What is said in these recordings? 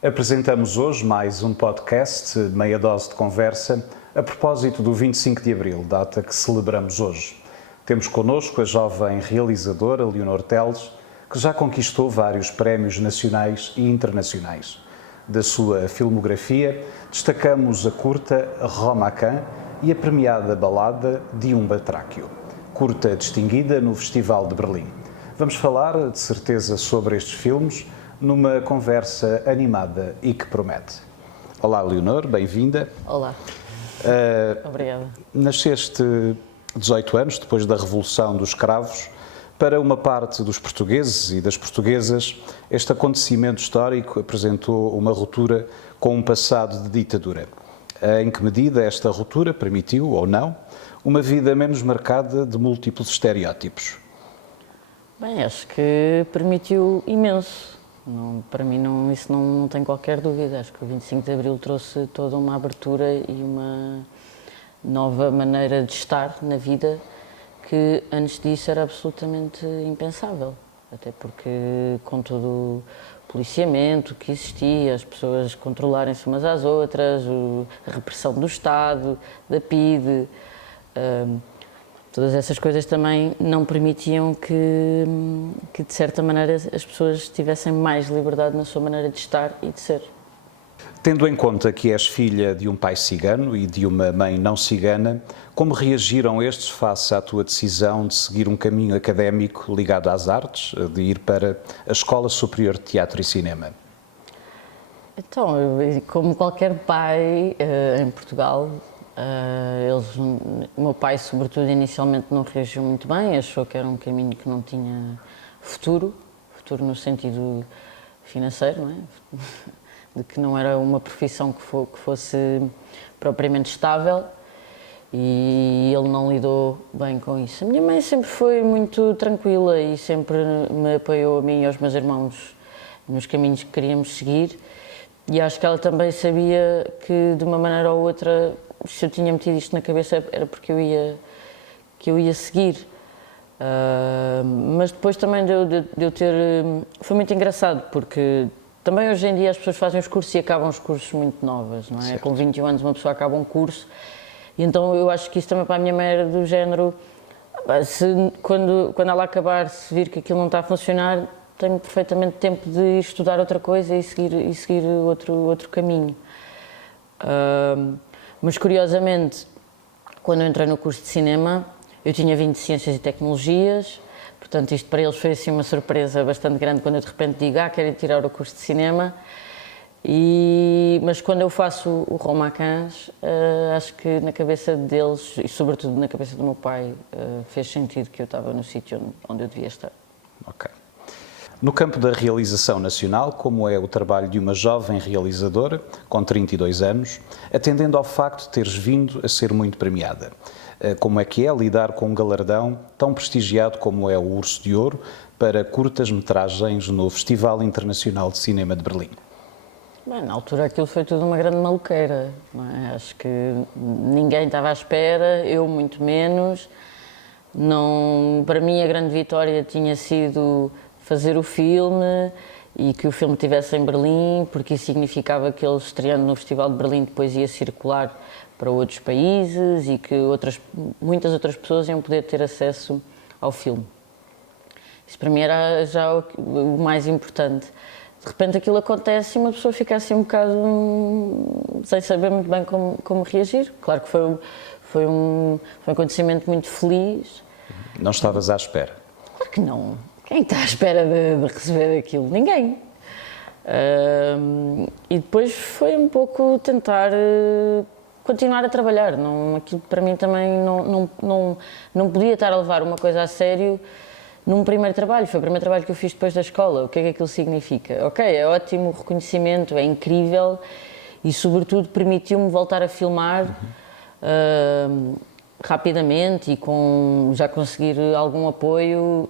Apresentamos hoje mais um podcast, meia dose de conversa, a propósito do 25 de Abril, data que celebramos hoje. Temos connosco a jovem realizadora Leonor Teles, que já conquistou vários prémios nacionais e internacionais. Da sua filmografia, destacamos a curta Roma-Can e a premiada balada Diumba Tráqueo, curta distinguida no Festival de Berlim. Vamos falar, de certeza, sobre estes filmes, numa conversa animada e que promete. Olá, Leonor, bem-vinda. Olá, obrigada. Nasceste 18 anos depois da Revolução dos Cravos. Para uma parte dos portugueses e das portuguesas, este acontecimento histórico apresentou uma ruptura com um passado de ditadura. Em que medida esta ruptura permitiu, ou não, uma vida menos marcada de múltiplos estereótipos? Bem, acho que permitiu imenso. Para mim isso não tem qualquer dúvida. Acho que o 25 de Abril trouxe toda uma abertura e uma nova maneira de estar na vida que antes disso era absolutamente impensável. Até porque com todo o policiamento que existia, as pessoas controlarem-se umas às outras, a repressão do Estado, da PIDE, todas essas coisas também não permitiam que de certa maneira as pessoas tivessem mais liberdade na sua maneira de estar e de ser. Tendo em conta que és filha de um pai cigano e de uma mãe não cigana, como reagiram estes face à tua decisão de seguir um caminho académico ligado às artes, de ir para a Escola Superior de Teatro e Cinema? Então, como qualquer pai em Portugal, o meu pai, sobretudo, inicialmente não reagiu muito bem, achou que era um caminho que não tinha futuro no sentido financeiro, não é? De que não era uma profissão que fosse propriamente estável, e ele não lidou bem com isso. A minha mãe sempre foi muito tranquila e sempre me apoiou a mim e aos meus irmãos nos caminhos que queríamos seguir, e acho que ela também sabia que, de uma maneira ou outra, se eu tinha metido isto na cabeça era porque eu ia seguir. Mas depois também de eu ter... Foi muito engraçado, porque também hoje em dia as pessoas fazem os cursos e acabam os cursos muito novas, não é? Certo. Com 21 anos uma pessoa acaba um curso, e então eu acho que isso também para a minha mãe era do género, quando ela acabar, se vir que aquilo não está a funcionar, tenho perfeitamente tempo de estudar outra coisa e seguir outro caminho. Mas curiosamente, quando eu entrei no curso de cinema, eu tinha vindo de Ciências e Tecnologias, portanto isto para eles foi assim uma surpresa bastante grande quando eu de repente digo, quero ir tirar o curso de cinema. Mas quando eu faço o Roma-Can, acho que na cabeça deles, e sobretudo na cabeça do meu pai, fez sentido que eu estava no sítio onde eu devia estar. Ok. No campo da realização nacional, como é o trabalho de uma jovem realizadora, com 32 anos, atendendo ao facto de teres vindo a ser muito premiada, como é que é lidar com um galardão tão prestigiado como é o Urso de Ouro para curtas-metragens no Festival Internacional de Cinema de Berlim? Bem, na altura aquilo foi tudo uma grande maluqueira, não é? Acho que ninguém estava à espera, eu muito menos. Não, para mim a grande vitória tinha sido fazer o filme e que o filme estivesse em Berlim, porque isso significava que ele, estreando no Festival de Berlim, depois ia circular para outros países e que muitas outras pessoas iam poder ter acesso ao filme. Isso para mim era já o mais importante. De repente aquilo acontece e uma pessoa fica assim um bocado sem saber muito bem como reagir. Claro que foi um acontecimento muito feliz. Não estavas à espera? Claro que não. Quem está à espera de receber aquilo? Ninguém. E depois foi um pouco tentar continuar a trabalhar. Aquilo para mim também não podia estar a levar uma coisa a sério num primeiro trabalho. Foi o primeiro trabalho que eu fiz depois da escola. O que é que aquilo significa? Ok, é ótimo o reconhecimento, é incrível e, sobretudo, permitiu-me voltar a filmar rapidamente e com já conseguir algum apoio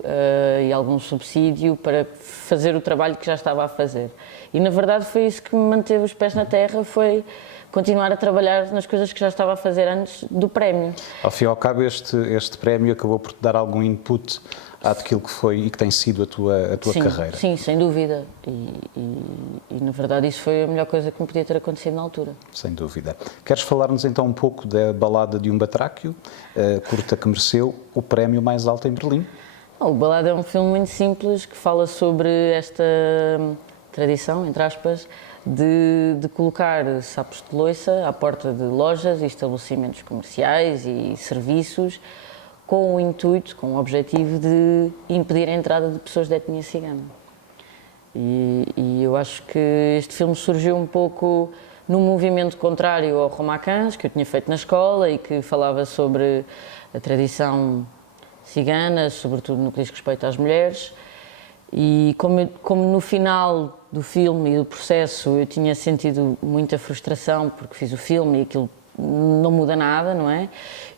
e algum subsídio para fazer o trabalho que já estava a fazer. E, na verdade, foi isso que me manteve os pés na terra, foi continuar a trabalhar nas coisas que já estava a fazer antes do prémio. Ao fim e ao cabo, este prémio acabou por te dar algum input àquilo que foi e que tem sido a tua Sim, carreira. sim, sem dúvida. E na verdade isso foi a melhor coisa que me podia ter acontecido na altura. Sem dúvida. Queres falar-nos então um pouco da Balada de um Batráquio, curta que mereceu o prémio mais alto em Berlim? O Balada é um filme muito simples que fala sobre esta tradição, entre aspas, de colocar sapos de loiça à porta de lojas e estabelecimentos comerciais e serviços com o intuito, com o objetivo de impedir a entrada de pessoas de etnia cigana. E eu acho que este filme surgiu um pouco num movimento contrário ao Romacans, que eu tinha feito na escola e que falava sobre a tradição cigana, sobretudo no que diz respeito às mulheres. E como no final do filme e do processo eu tinha sentido muita frustração porque fiz o filme e aquilo não muda nada, não é?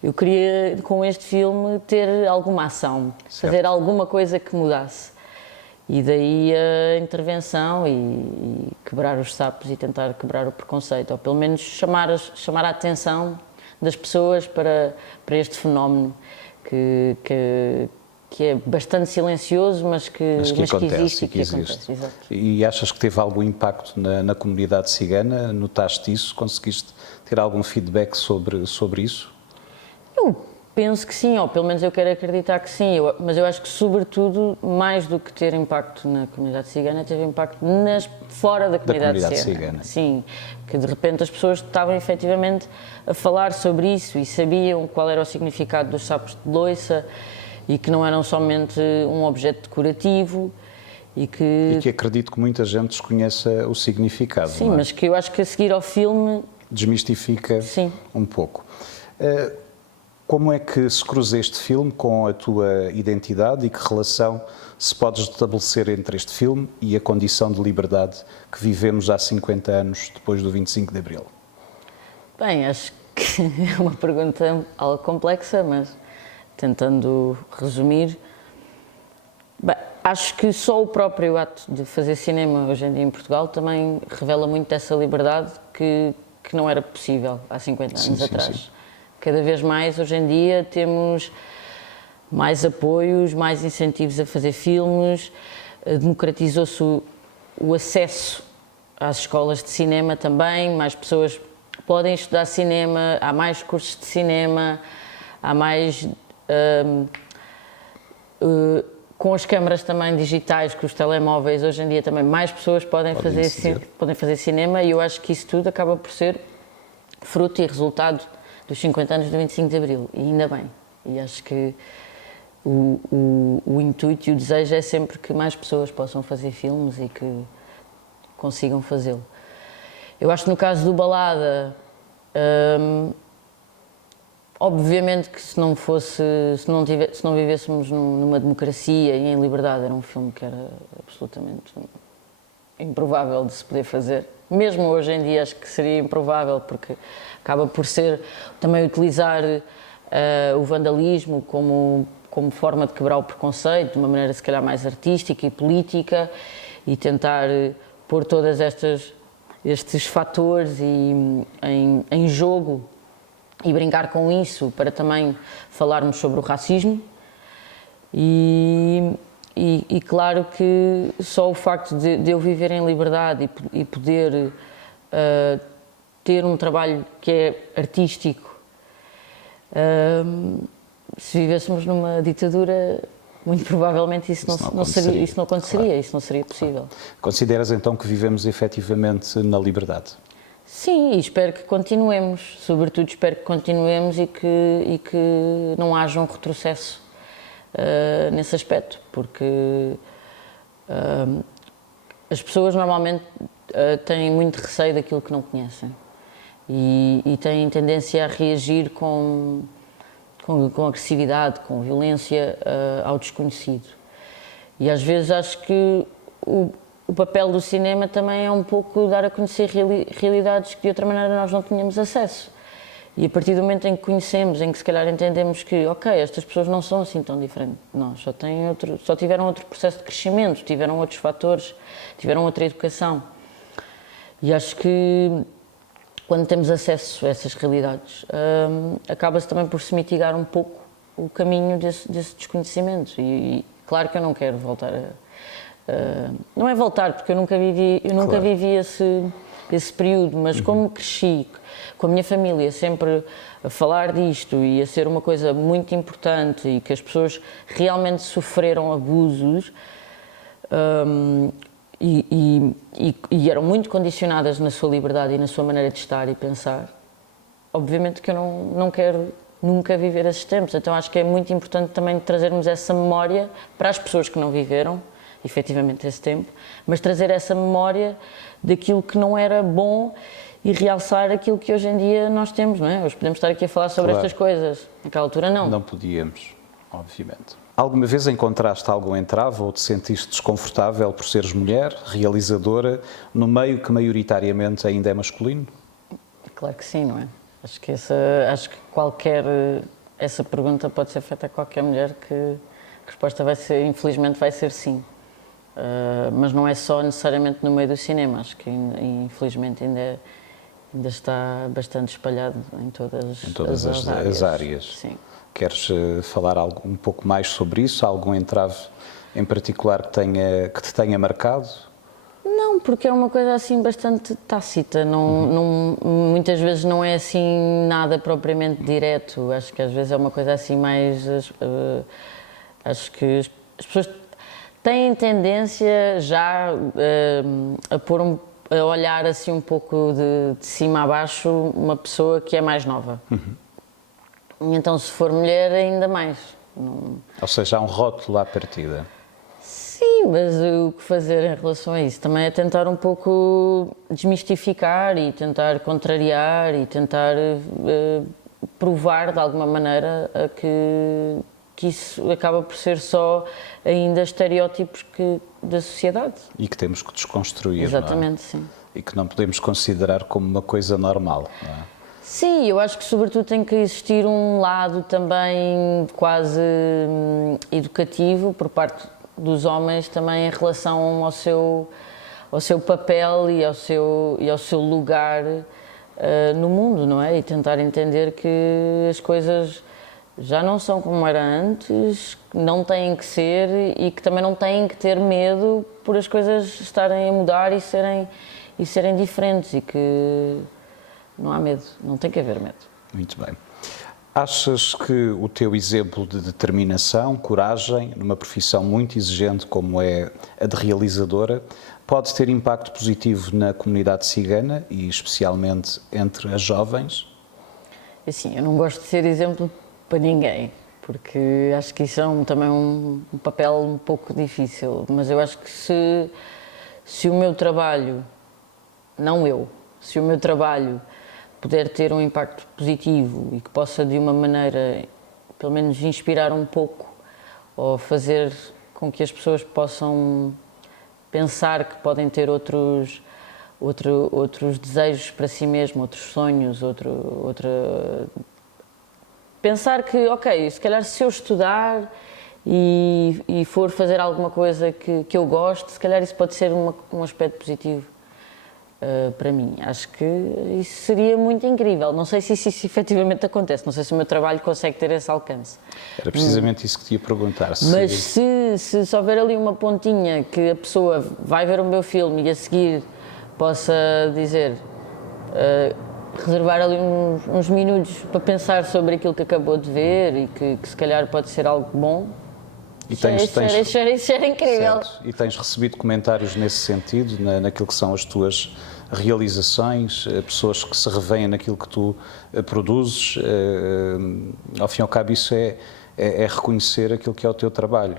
Eu queria, com este filme, ter alguma ação, certo, fazer alguma coisa que mudasse. E daí a intervenção e quebrar os sapos e tentar quebrar o preconceito, ou pelo menos chamar a atenção das pessoas para este fenómeno que é bastante silencioso, mas que acontece existe. Que acontece, exato. E achas que teve algum impacto na comunidade cigana? Notaste isso? Conseguiste ter algum feedback sobre isso? Eu penso que sim, ou pelo menos eu quero acreditar que sim, mas eu acho que, sobretudo, mais do que ter impacto na comunidade cigana, teve impacto fora da comunidade cigana. Sim, que de repente as pessoas estavam efetivamente a falar sobre isso e sabiam qual era o significado dos sapos de loiça e que não eram somente um objeto decorativo e que acredito que muita gente desconheça o significado. Sim, não é? mas que eu acho que a seguir ao filme desmistifica sim. um pouco. Como é que se cruza este filme com a tua identidade e que relação se pode estabelecer entre este filme e a condição de liberdade que vivemos há 50 anos depois do 25 de Abril? Bem, acho que é uma pergunta algo complexa, mas tentando resumir, bem, acho que só o próprio ato de fazer cinema hoje em dia em Portugal também revela muito dessa liberdade que não era possível há 50 anos atrás. Sim. Cada vez mais, hoje em dia, temos mais apoios, mais incentivos a fazer filmes, democratizou-se o acesso às escolas de cinema também, mais pessoas podem estudar cinema, há mais cursos de cinema, há mais... com as câmaras também digitais, com os telemóveis, hoje em dia também mais pessoas podem fazer cinema e eu acho que isso tudo acaba por ser fruto e resultado dos 50 anos do 25 de Abril, e ainda bem. E acho que o intuito e o desejo é sempre que mais pessoas possam fazer filmes e que consigam fazê-lo. Eu acho que no caso do Balada, obviamente que se não vivêssemos numa democracia e em liberdade, era um filme que era absolutamente improvável de se poder fazer. Mesmo hoje em dia acho que seria improvável, porque acaba por ser também utilizar o vandalismo como forma de quebrar o preconceito, de uma maneira se calhar mais artística e política, e tentar pôr todas estes fatores em jogo e brincar com isso para também falarmos sobre o racismo. E claro que só o facto de eu viver em liberdade e poder ter um trabalho que é artístico, se vivêssemos numa ditadura, muito provavelmente isso não aconteceria, isso não seria possível. Consideras então que vivemos efetivamente na liberdade? Sim, e espero que continuemos, sobretudo espero que continuemos e que não haja um retrocesso nesse aspecto, porque as pessoas normalmente têm muito receio daquilo que não conhecem e têm tendência a reagir com agressividade, com violência ao desconhecido. E às vezes acho que o papel do cinema também é um pouco dar a conhecer realidades que de outra maneira nós não tínhamos acesso. E a partir do momento em que conhecemos, em que se calhar entendemos que, ok, estas pessoas não são assim tão diferentes de nós, só tiveram outro processo de crescimento, tiveram outros fatores, tiveram outra educação. E acho que quando temos acesso a essas realidades, acaba-se também por se mitigar um pouco o caminho desse desconhecimento. E claro que eu não quero voltar não é voltar, porque eu nunca vivi esse período, mas como cresci com a minha família sempre a falar disto e a ser uma coisa muito importante e que as pessoas realmente sofreram abusos, e eram muito condicionadas na sua liberdade e na sua maneira de estar e pensar, obviamente que eu não quero nunca viver esses tempos. Então acho que é muito importante também trazermos essa memória para as pessoas que não viveram efetivamente esse tempo, mas trazer essa memória daquilo que não era bom e realçar aquilo que hoje em dia nós temos, não é? Hoje podemos estar aqui a falar sobre estas coisas, naquela altura não. Não podíamos, obviamente. Alguma vez encontraste algum entrave ou te sentiste desconfortável por seres mulher, realizadora, no meio que maioritariamente ainda é masculino? Claro que sim, não é? Acho que essa pergunta pode ser feita a qualquer mulher que a resposta vai ser, infelizmente, vai ser sim. Mas não é só necessariamente no meio do cinema, acho que infelizmente ainda está bastante espalhado em todas as áreas. Sim. Queres falar um pouco mais sobre isso? Algum entrave em particular que te tenha marcado? Não, porque é uma coisa assim bastante tácita, muitas vezes não é assim nada propriamente direto, acho que às vezes é uma coisa assim mais... acho que as pessoas têm tendência já a olhar assim um pouco de cima a baixo uma pessoa que é mais nova. Então, se for mulher, ainda mais. Ou seja, há um rótulo à partida. Sim, mas o que fazer em relação a isso? Também é tentar um pouco desmistificar e tentar contrariar e tentar provar de alguma maneira que isso acaba por ser só ainda estereótipos da sociedade. E que temos que desconstruir. Exatamente, não é? Sim. E que não podemos considerar como uma coisa normal, não é? Sim, eu acho que sobretudo tem que existir um lado também quase educativo por parte dos homens também em relação ao seu papel e ao seu lugar no mundo, não é? E tentar entender que as coisas já não são como era antes, não têm que ser e que também não têm que ter medo por as coisas estarem a mudar e serem diferentes e que não há medo, não tem que haver medo. Muito bem. Achas que o teu exemplo de determinação, coragem, numa profissão muito exigente como é a de realizadora, pode ter impacto positivo na comunidade cigana e especialmente entre as jovens? Assim, eu não gosto de ser exemplo para ninguém, porque acho que isso é também um papel um pouco difícil, mas eu acho que se o meu trabalho, se o meu trabalho puder ter um impacto positivo e que possa de uma maneira, pelo menos inspirar um pouco ou fazer com que as pessoas possam pensar que podem ter outros desejos para si mesmo, outros sonhos, pensar que, ok, se calhar se eu estudar e for fazer alguma coisa que eu gosto, se calhar isso pode ser um aspecto positivo. Para mim, acho que isso seria muito incrível. Não sei se isso efetivamente acontece, não sei se o meu trabalho consegue ter esse alcance. Era precisamente isso que te ia perguntar. Mas se houver ali uma pontinha que a pessoa vai ver o meu filme e a seguir possa dizer, reservar ali uns minutos para pensar sobre aquilo que acabou de ver e que se calhar pode ser algo bom. Isso era incrível. Certo. E tens recebido comentários nesse sentido, naquilo que são as tuas realizações, pessoas que se revêem naquilo que tu produzes? Ao fim e ao cabo, isso é reconhecer aquilo que é o teu trabalho.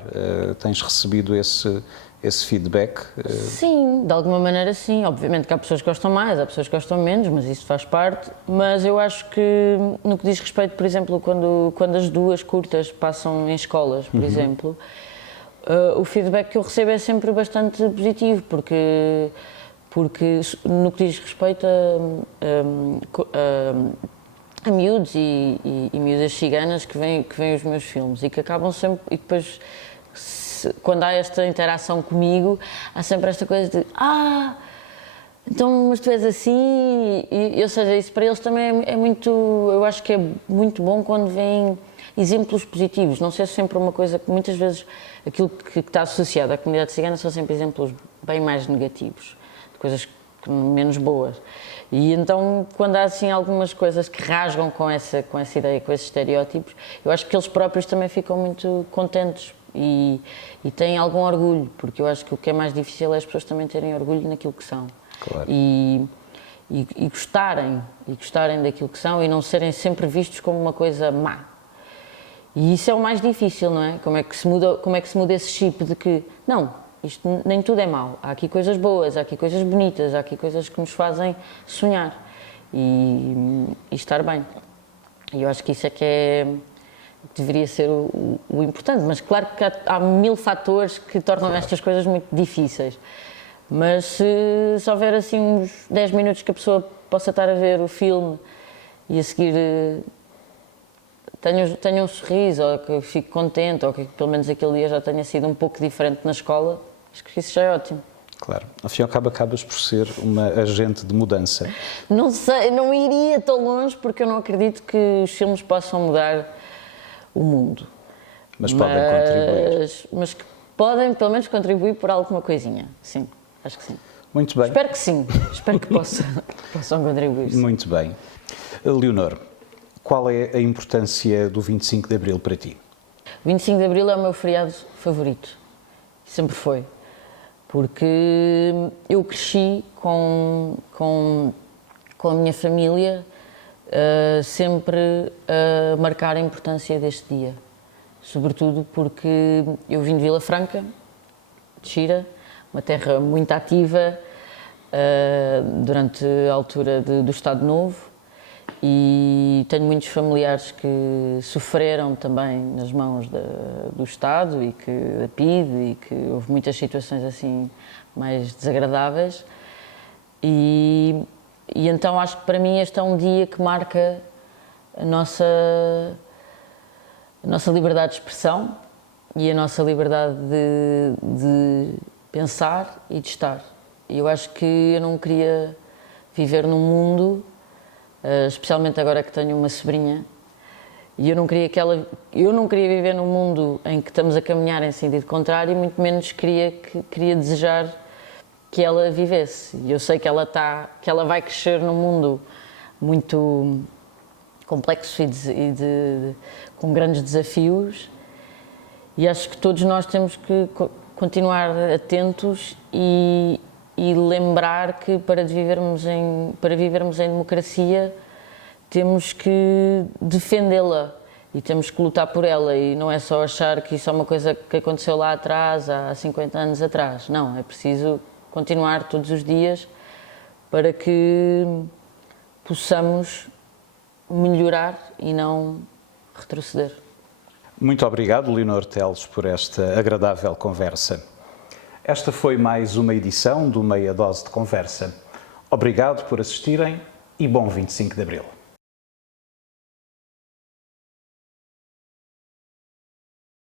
Tens recebido esse feedback? Sim, de alguma maneira sim. Obviamente que há pessoas que gostam mais, há pessoas que gostam menos, mas isso faz parte. Mas eu acho que no que diz respeito, por exemplo, quando as duas curtas passam em escolas, por exemplo, o feedback que eu recebo é sempre bastante positivo, porque no que diz respeito a miúdos e miúdas ciganas que veem os meus filmes e que acabam sempre... E depois, quando há esta interação comigo, há sempre esta coisa de Então, mas tu és assim, ou seja, isso para eles também é muito, eu acho que é muito bom quando vêm exemplos positivos, não ser sempre uma coisa que muitas vezes aquilo que está associado à comunidade cigana são sempre exemplos bem mais negativos, de coisas menos boas. E então, quando há assim algumas coisas que rasgam com essa ideia, com esses estereótipos, eu acho que eles próprios também ficam muito contentes e têm algum orgulho, porque eu acho que o que é mais difícil é as pessoas também terem orgulho naquilo que são. Claro. E gostarem daquilo que são e não serem sempre vistos como uma coisa má. E isso é o mais difícil, não é? Como é que se muda esse chip de que, não, isto nem tudo é mau, há aqui coisas boas, há aqui coisas bonitas, há aqui coisas que nos fazem sonhar e estar bem. E eu acho que isso é que deveria ser o importante, mas claro que há mil fatores que tornam estas coisas muito difíceis. Mas se houver assim uns 10 minutos que a pessoa possa estar a ver o filme e a seguir tenha um sorriso, ou que fique contente, ou que pelo menos aquele dia já tenha sido um pouco diferente na escola, acho que isso já é ótimo. Claro. Ao fim e ao cabo, acabas por ser uma agente de mudança. Não sei, não iria tão longe porque eu não acredito que os filmes possam mudar o mundo. Mas podem contribuir. Mas que podem pelo menos contribuir por alguma coisinha, sim. Acho que sim. Muito bem. Espero que sim. Espero que possam contribuir. Muito bem. Leonor, qual é a importância do 25 de Abril para ti? O 25 de Abril é o meu feriado favorito. Sempre foi. Porque eu cresci com a minha família sempre a marcar a importância deste dia. Sobretudo porque eu vim de Vila Franca, de Xira, uma terra muito ativa durante a altura do Estado Novo e tenho muitos familiares que sofreram também nas mãos do Estado e da PIDE e que houve muitas situações assim mais desagradáveis e então acho que para mim este é um dia que marca a nossa liberdade de expressão e a nossa liberdade de pensar e de estar. E eu acho que eu não queria viver num mundo, especialmente agora que tenho uma sobrinha, e eu não queria viver num mundo em que estamos a caminhar em sentido contrário, e muito menos queria desejar que ela vivesse. E eu sei que ela vai crescer num mundo muito complexo e com grandes desafios, e acho que todos nós temos que continuar atentos e lembrar que para vivermos em democracia temos que defendê-la e temos que lutar por ela, e não é só achar que isso é uma coisa que aconteceu lá atrás, há 50 anos atrás. Não, é preciso continuar todos os dias para que possamos melhorar e não retroceder. Muito obrigado, Leonor Teles, por esta agradável conversa. Esta foi mais uma edição do Meia Dose de Conversa. Obrigado por assistirem e bom 25 de Abril.